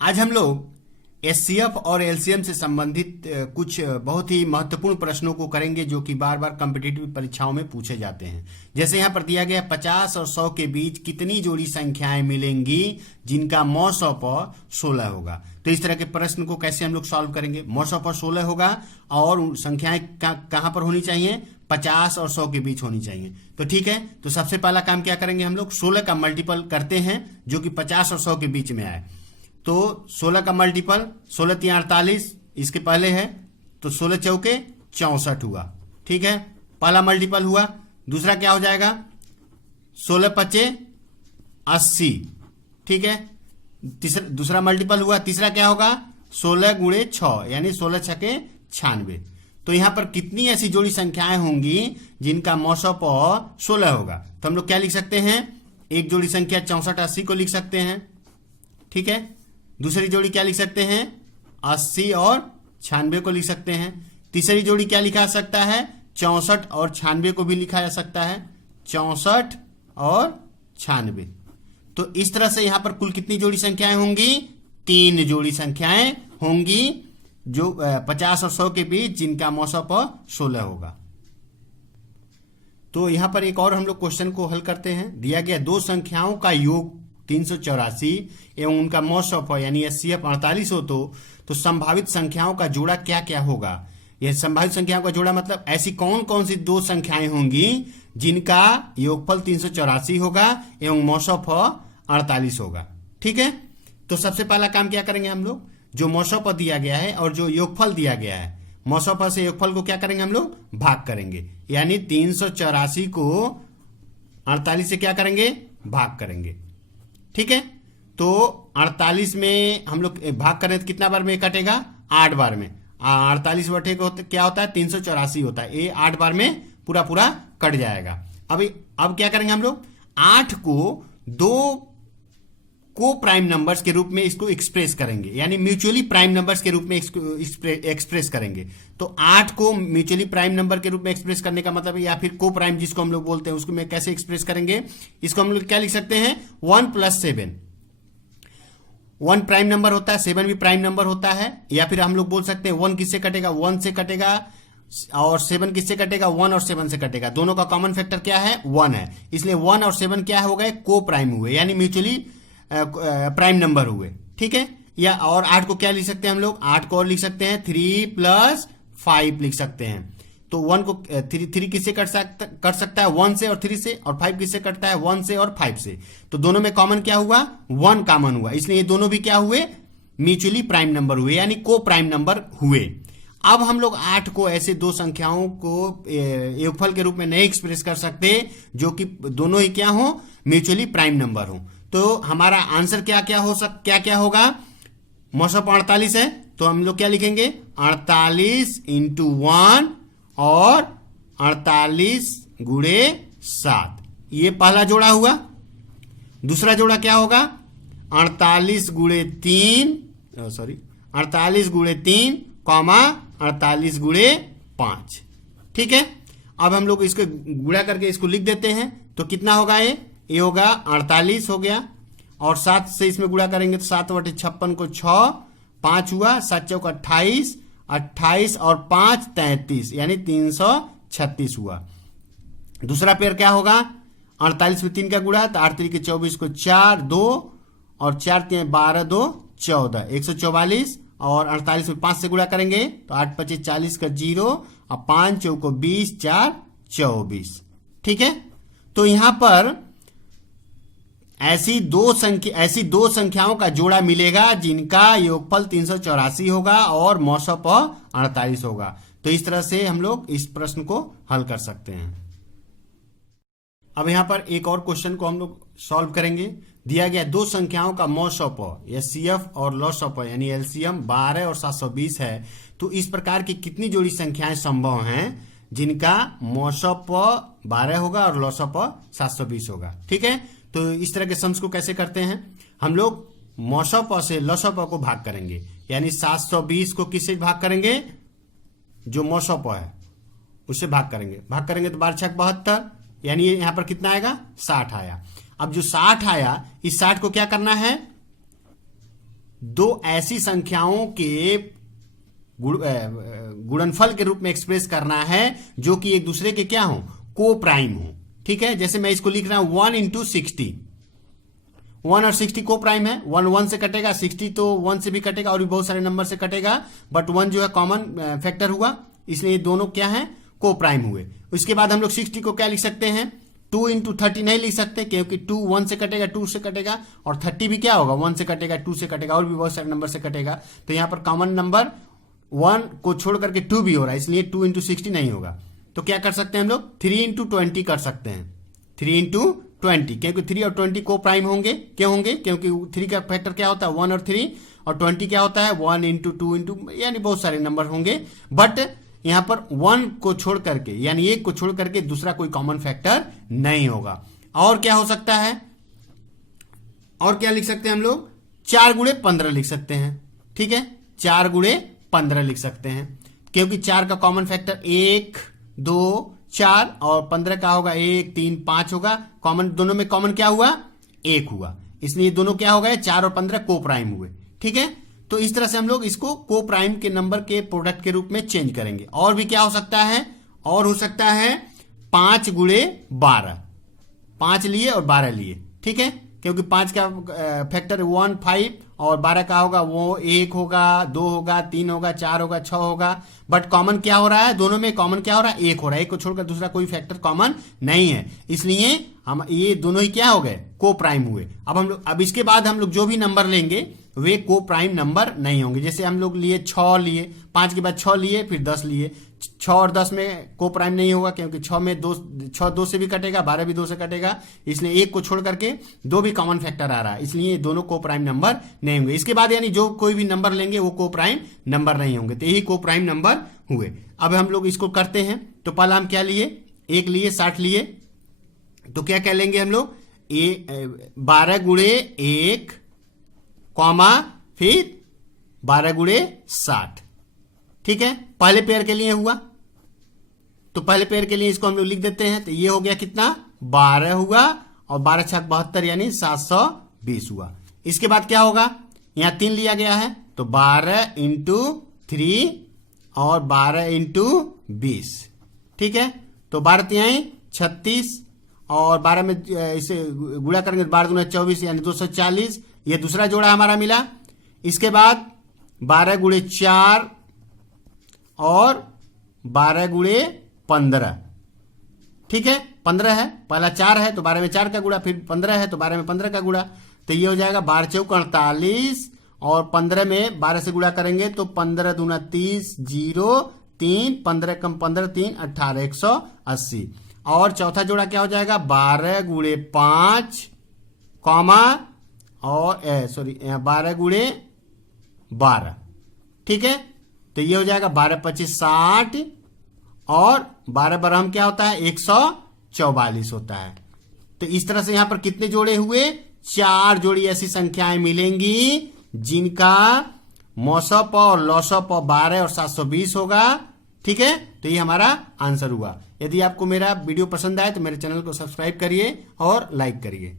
आज हम लोग एचसीएफ और एलसीएम से संबंधित कुछ बहुत ही महत्वपूर्ण प्रश्नों को करेंगे जो कि बार बार कॉम्पिटिटिव परीक्षाओं में पूछे जाते हैं। जैसे यहाँ पर दिया गया 50 और 100 के बीच कितनी जोड़ी संख्याएं मिलेंगी जिनका मौसौ पर 16 होगा। तो इस तरह के प्रश्न को कैसे हम लोग सॉल्व करेंगे। मौसौ पर 16 होगा और संख्याएं कहाँ पर होनी चाहिए, 50 और 100 के बीच होनी चाहिए। तो ठीक है, तो सबसे पहला काम क्या करेंगे, हम लोग 16 का मल्टीपल करते हैं जो कि 50 और 100 के बीच में आए। तो 16 का मल्टीपल 16 3 48 इसके पहले है, तो 16 चौके 64 हुआ। ठीक है, पहला मल्टीपल हुआ। दूसरा क्या हो जाएगा, 16 पचे 80। ठीक है, दूसरा मल्टीपल हुआ। तीसरा क्या होगा, 16 गुणे 6 यानी 16 छके 96। तो यहां पर कितनी ऐसी जोड़ी संख्याएं होंगी जिनका मौसौ पर 16 होगा। तो हम लोग क्या लिख सकते हैं, एक जोड़ी संख्या 64 80 को लिख सकते हैं। ठीक है, दूसरी जोड़ी क्या लिख सकते हैं, 80 और 96 को लिख सकते हैं। तीसरी जोड़ी क्या लिखा जा सकता है, 64 और 96 को भी लिखा जा सकता है, 64 और 96। तो इस तरह से यहां पर कुल कितनी जोड़ी संख्याएं होंगी, 3 जोड़ी संख्याएं होंगी जो 50 और 100 के बीच जिनका मौसौ पर 16 होगा। तो यहां पर एक और हम लोग क्वेश्चन को हल करते हैं। दिया गया दो संख्याओं का योग 384 एवं उनका मौसौ पर यानी एचसीएफ 48 हो तो संभावित संख्याओं का जोड़ा क्या क्या होगा। यह संभावित संख्याओं का जोड़ा मतलब ऐसी कौन कौन सी दो संख्याएं होंगी जिनका योगफल 384 होगा एवं मौसौ पर 48 होगा। ठीक है, तो सबसे पहला काम क्या करेंगे, हम लोग जो मौसौ पर दिया गया है और जो योगफल दिया गया है, मौसौ पर से योगफल को क्या करेंगे, हम लोग भाग करेंगे। यानी 384 को 48 से क्या करेंगे, भाग करेंगे। ठीक है, तो 48 में हम लोग भाग करें तो कितना बार में कटेगा, 8 बार में। 48 बटे को क्या होता है, 384 होता है। ये 8 बार में पूरा पूरा कट जाएगा। अब क्या करेंगे, हम लोग 8 को 2 को प्राइम नंबर्स के रूप में इसको एक्सप्रेस करेंगे, यानी म्यूचुअली प्राइम नंबर्स के रूप में एक्सप्रेस करेंगे। तो 8 को म्यूचुअली प्राइम नंबर के रूप में एक्सप्रेस करने का मतलब है, या फिर को प्राइम जिसको हम लोग बोलते हैं, उसको मैं कैसे एक्सप्रेस करेंगे, इसको हम लोग क्या लिख सकते हैं, 1 + 7। 1 प्राइम नंबर होता है, 7 भी प्राइम नंबर होता है। या फिर हम लोग बोल सकते हैं 1 किससे कटेगा, 1 से कटेगा, और 7 किससे कटेगा, 1 और 7 से कटेगा। दोनों का कॉमन फैक्टर क्या है, 1 है। इसलिए 1 और 7 क्या हो गए, को प्राइम हुए, यानी म्यूचुअली प्राइम नंबर हुए। ठीक है, या और 8 को क्या लिख सकते हैं हम लोग, 8 को और लिख सकते हैं 3 + 5 लिख सकते हैं। तो 1 को 3 किससे कट सकता है, 1 से और 3 से, और 5 किससे कटता है, 1 से और 5 से। तो दोनों में कॉमन क्या हुआ, 1 कॉमन हुआ, इसलिए ये दोनों भी क्या हुए, म्यूचुअली प्राइम नंबर हुए, यानी को प्राइम नंबर हुए। अब हम लोग 8 को ऐसे दो संख्याओं को योगफल के रूप में नहीं एक्सप्रेस कर सकते जो कि दोनों ही क्या हो, म्यूचुअली प्राइम नंबर हो। तो हमारा आंसर क्या क्या होगा, मौसौ पर 48 है, तो हम लोग क्या लिखेंगे, 48 × 1 और 48 गुणे 7। ये पहला जोड़ा हुआ। दूसरा जोड़ा क्या होगा, 48 गुणे 3 कॉमा 48 गुणे 5। ठीक है, अब हम लोग इसको गुणा करके इसको लिख देते हैं। तो कितना होगा, ये होगा 48 हो गया, और 7 से इसमें गुणा करेंगे तो 7/56 को 6, 5 हुआ, 7 × 4 = 28, 28 और 5 = 33, यानी 336 हुआ। दूसरा पेयर क्या होगा, 48 में 3 का गुणा, तो 8 × 3 = 24 को 4 2 और 4 × 3 = 12 2 14, 144, और 48 में 5 से गुणा करेंगे तो 8 × 5 = 40 का 0, और 5 × 4 = 20, 4 = 24। ठीक है, तो यहां पर ऐसी दो संख्याओं का जोड़ा मिलेगा जिनका योगफल 384 होगा और मौसौ पर 48 होगा। तो इस तरह से हम लोग इस प्रश्न को हल कर सकते हैं। अब यहां पर एक और क्वेश्चन को हम लोग सॉल्व करेंगे। दिया गया दो संख्याओं का मौसौ पर एचसीएफ और लौसौ पर यानी एलसीएम 12 और 720 है। तो इस प्रकार की कितनी जोड़ी संख्याएं संभव हैं जिनका मौसौ पर 12 होगा और लौसौ पर 720 होगा। ठीक है, तो इस तरह के सम्स को कैसे करते हैं, हम लोग मौसौ पर से लौसौ पर को भाग करेंगे, यानी 720 को किससे भाग करेंगे, जो मौसौ पर है उससे भाग करेंगे तो 12 × 6 = 72, यानी यहां पर कितना आएगा, 60 आया। अब जो 60 आया, इस 60 को क्या करना है, दो ऐसी संख्याओं के गुणनफल के रूप में एक्सप्रेस करना है जो कि एक दूसरे के क्या हो, को प्राइम हो। ठीक है, जैसे मैं इसको लिख रहा हूं 1 इंटू 60, 1 और 60 को प्राइम है, 1 1 से कटेगा, 60 तो 1 से भी कटेगा और भी बहुत सारे नंबर से कटेगा, बट 1 जो है कॉमन फैक्टर हुआ, इसलिए दोनों क्या है, को प्राइम हुए। उसके बाद हम लोग 60 को क्या लिख सकते हैं, 2 इंटू 30 नहीं लिख सकते क्योंकि 2 1 से कटेगा, 2 से कटेगा, और 30 भी क्या होगा, 1 से कटेगा, 2 से कटेगा और भी बहुत सारे नंबर से कटेगा। तो यहां पर कॉमन नंबर 1 को छोड़ करके 2 भी हो रहा है, इसलिए 2 इंटू 60 नहीं होगा। तो क्या कर सकते हैं हम लोग, 3 इंटू 20 कर सकते हैं, 3 इंटू 20, क्योंकि 3 और 20 को प्राइम होंगे। क्यों होंगे, क्योंकि 3 का फैक्टर क्या होता है 1 और 3, और 20 क्या होता है 1 इंटू 2 इंटू, यानी बहुत सारे नंबर होंगे। बट यहां पर 1 को छोड़ करके, यानी 1 को छोड़ करके दूसरा कोई कॉमन फैक्टर नहीं होगा। और क्या हो सकता है, और क्या लिख सकते हैं हम लोग, 4 गुणे 15 लिख सकते हैं। ठीक है, 4 गुणे 15 लिख सकते हैं, क्योंकि 4 का कॉमन फैक्टर 1 2 4 और 15 का होगा 1 3 5 होगा। कॉमन, दोनों में कॉमन क्या हुआ, 1 हुआ, इसलिए दोनों क्या हो गए, 4 और 15 को प्राइम हुए। ठीक है, तो इस तरह से हम लोग इसको को प्राइम के नंबर के प्रोडक्ट के रूप में चेंज करेंगे। और भी क्या हो सकता है, और हो सकता है 5 गुणे 12, 5 लिए और 12 लिए। ठीक है, क्योंकि 5 का फैक्टर 1 5 और 12 का होगा वो 1 होगा, 2 होगा, 3 होगा, 4 होगा, 6 होगा। बट कॉमन क्या हो रहा है, दोनों में कॉमन क्या हो रहा है, 1 हो रहा है, 1 को छोड़कर दूसरा कोई फैक्टर कॉमन नहीं है, इसलिए हम ये दोनों ही क्या हो गए, को प्राइम हुए। अब हम लोग, अब इसके बाद हम लोग जो भी नंबर लेंगे वे को प्राइम नंबर नहीं होंगे। जैसे हम लोग लिए 6 लिए, 5 के बाद 6 लिए, फिर 10 लिए, 6 और 10 में को प्राइम नहीं होगा क्योंकि 6 में 2 से भी कटेगा, 12 भी 2 से कटेगा, इसलिए 1 को छोड़ करके 2 भी कॉमन फैक्टर आ रहा है, इसलिए दोनों को प्राइम नंबर नहीं होंगे। इसके बाद यानी जो कोई भी नंबर लेंगे वो को प्राइम नंबर नहीं होंगे, तो यही को प्राइम नंबर हुए। अब हम लोग इसको करते हैं, तो पहला हम क्या लिए, 1 लिए, 60 लिए, तो क्या कह लेंगे हम लोग, 12 गुणे 1 कॉमा फिर 12 गुणे 60। ठीक है, पहले पेयर के लिए हुआ, तो पहले पेयर के लिए इसको हम लोग लिख देते हैं, तो ये हो गया कितना, 12 हुआ, और 12 छक 72 यानी 720 हुआ। इसके बाद क्या होगा, यहां 3 लिया गया है, तो 12 इंटू 3 और 12 इंटू 20। ठीक है, तो 12 3 36 और 12 में इसे गुणा करेंगे 12 दूना 24 यानी 240, ये दूसरा जोड़ा हमारा मिला। इसके बाद 12 गुणे 4 और 12 गुणे 15। ठीक है, 15 है, पहला 4 है तो 12 में 4 का गुणा, फिर 15 है तो 12 में 15 का गुणा, तो ये हो जाएगा 12 चौक 48 और 15 में 12 से गुणा करेंगे तो 15 दूना 30 0 3 15 कम 15 3 18 180। और चौथा जोड़ा क्या हो जाएगा, 12 गुणे 5 कॉमा और 12 गुणे 12। ठीक है, तो ये हो जाएगा 12 25 60 और 12 बरहम क्या होता है 144 होता है। तो इस तरह से यहां पर कितने जोड़े हुए, 4 जोड़ी ऐसी संख्याएं मिलेंगी जिनका मौसप और लौसप 12 और 720 होगा। ठीक है, तो ये हमारा आंसर हुआ। यदि आपको मेरा वीडियो पसंद आए तो मेरे चैनल को सब्सक्राइब करिए और लाइक करिए।